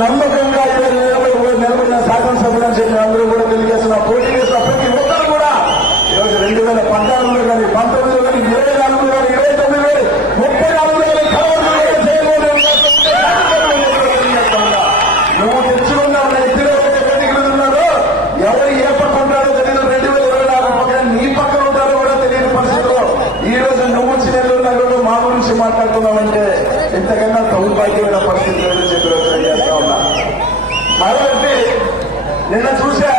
నమ్మకంగా ఇరవై ఇరవై మూడు నెలకొన్న శాసనసభ్యులను చేసిన అందరూ కూడా తెలియజేసిన పోటీ చేసిన ప్రతి ఒక్కరు కూడా ఈరోజు రెండు వేల పంతొమ్మిదిలో కానీ పంతొమ్మిదిలో కానీ ఇరవై నాలుగులో కానీ ఇరవై తొమ్మిదిలో ముప్పై నాలుగులో నువ్వు తెచ్చి ఉన్న ఎత్తులో ఎక్కడికి ఉన్నారో తెలియదు. రెండు నీ పక్కన ఉంటారో కూడా తెలియని పరిస్థితుల్లో ఈ రోజు నువ్వు చిన్న మా గురించి మాట్లాడుతున్నామంటే ఇంతకన్నా సౌభాగ్యమైన పరిస్థితి చెప్పి ఉన్నా. కాబట్టి నిన్న చూసా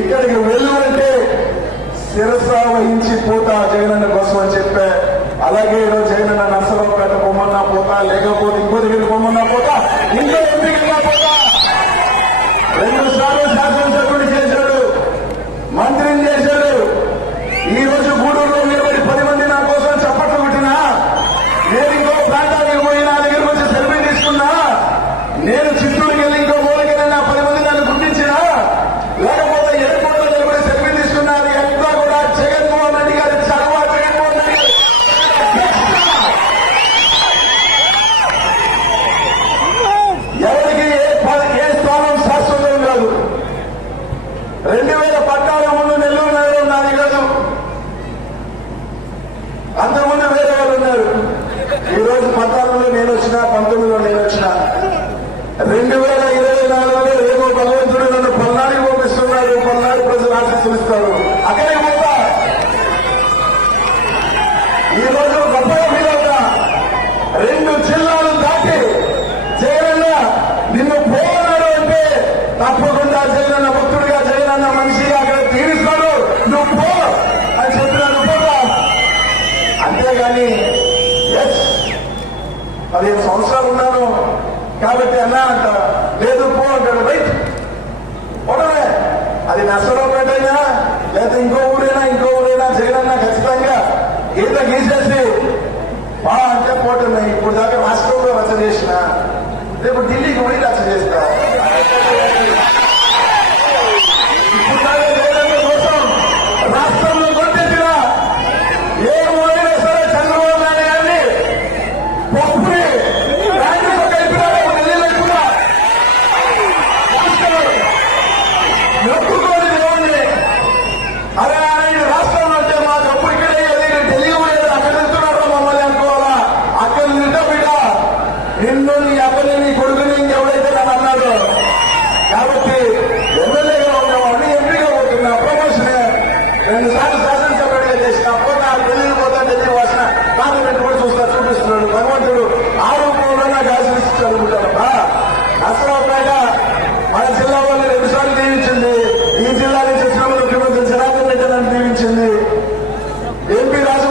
ఇక్కడికి వెళ్ళు శిరస్ వహించి పోతా జగనన్న కోసం అని చెప్పా. అలాగే ఈరోజు జగనన్న నర్సరావుపేట పొమ్మన్నా పోతా లేకపోతే అంతేగాని ఎస్ పదిహేను సంవత్సరాలు ఉన్నాను. కాబట్టి అన్నా అంట లేదు పో అంటాడు. రైట్ పోవడమే అది నష్టపేటైనా లేదా ఇంకో ఊరైనా ఇంకో ఊరైనా చేయాలన్నా ఖచ్చితంగా ఈత గీసేసి బా అంటే పోటమే. ఇప్పుడు దాకా రాష్ట్రంలో రచన చేసిన రేపు ఢిల్లీకి పోయి రచన చేస్తా నిన్ను నీ అక్కని నీ కొడుకుని ఇంకెవడైతే నన్ను అన్నాడో కాబట్టి ఎమ్మెల్యేగా ఉన్నవాడిని ఎంపీగా పోతున్నా ప్రమోషన్ రెండు సార్లు శాసనసభ్యుడిగా చేసిన అప్పుడు నాకు తెలియకపోతే తెలియదు వాసిన కాన్సెప్ట్ కూడా చూస్తా చూపిస్తున్నాడు. భగవంతుడు ఆ రూపంలో నాకు ఆశీర్వదిస్తాడు అసలు నష్టరావుపేట మన జిల్లా వాళ్ళు రెండుసార్లు దీవించింది. ఈ జిల్లా నుంచి వచ్చిన ముఖ్యమంత్రి జనార్దన్ రెడ్డి నన్ను దీవించింది. ఎంపీ రాష్ట్ర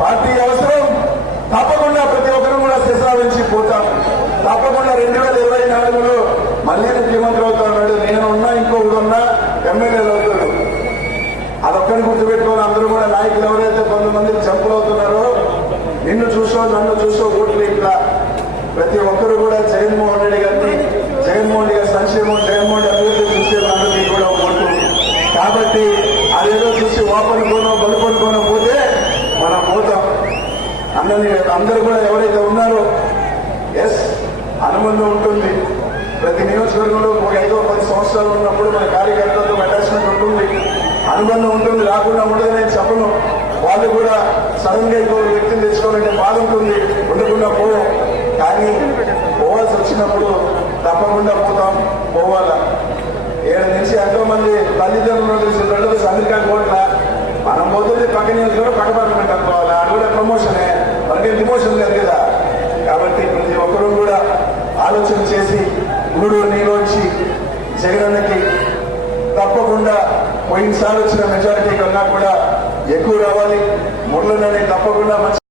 పార్టీ అవసరం. తప్పకుండా ప్రతి ఒక్కరూ కూడా శశ్రావించి పోతాం. తప్పకుండా రెండు వేల ఇరవై నాలుగులో మళ్ళీ ముఖ్యమంత్రి అవుతాడు నేను ఉన్నా ఇంకొకడు ఉన్నా ఎమ్మెల్యేలు అవుతాడు. అదొక్కడిని గుర్తుపెట్టుకొని అందరూ కూడా నాయకులు ఎవరైతే కొంతమంది చంపులు అవుతున్నారో నిన్ను చూసో నన్ను చూసో ఓట్లు ఇట్లా. ప్రతి ఒక్కరు కూడా జగన్మోహన్ రెడ్డి గారిని జగన్మోహన్ రెడ్డి గారి సంక్షేమం జగన్మోహన్ రెడ్డి అభివృద్ధి చూసే అందరికీ కూడా ఓట్లు కాబట్టి అదేదో చూసి ఓపనుకోనో బలుపనుకోనో అందరినీ అందరూ కూడా ఎవరైతే ఉన్నారో ఎస్ అనుబంధం ఉంటుంది. ప్రతి నియోజకవర్గంలో ఒక ఐదో పది సంవత్సరాలు ఉన్నప్పుడు మన కార్యకర్తలతో అటాచ్మెంట్ ఉంటుంది. అనుబంధం ఉంటుంది రాకుండా ఉండదు నేను చెప్పను. వాళ్ళు కూడా సడన్గా ఇంకో వ్యక్తిని తెచ్చుకోవాలంటే బాధ ఉంటుంది. ఉండకుండా పోవు. కానీ పోవాల్సి వచ్చినప్పుడు తప్పకుండా పోతాం పోవాలా. ఏడు నుంచి ఎంతో మంది తల్లిదండ్రులు తెలిసి? రెండు తెలిసి కోట్ల. మనం పోతుంది పక్క నియోజకవర్గం పక్క పక్కన అనుకోవాలి అది కూడా ప్రమోషనే అంటే డిమోషన్ లేదు కదా. కాబట్టి ప్రతి ఒక్కరూ కూడా ఆలోచన చేసి గురుడు నీలోంచి జగనన్నకి తప్పకుండా పోయినసారి వచ్చిన మెజారిటీ కన్నా కూడా ఎక్కువ రావాలి. మురళనని తప్పకుండా మంచి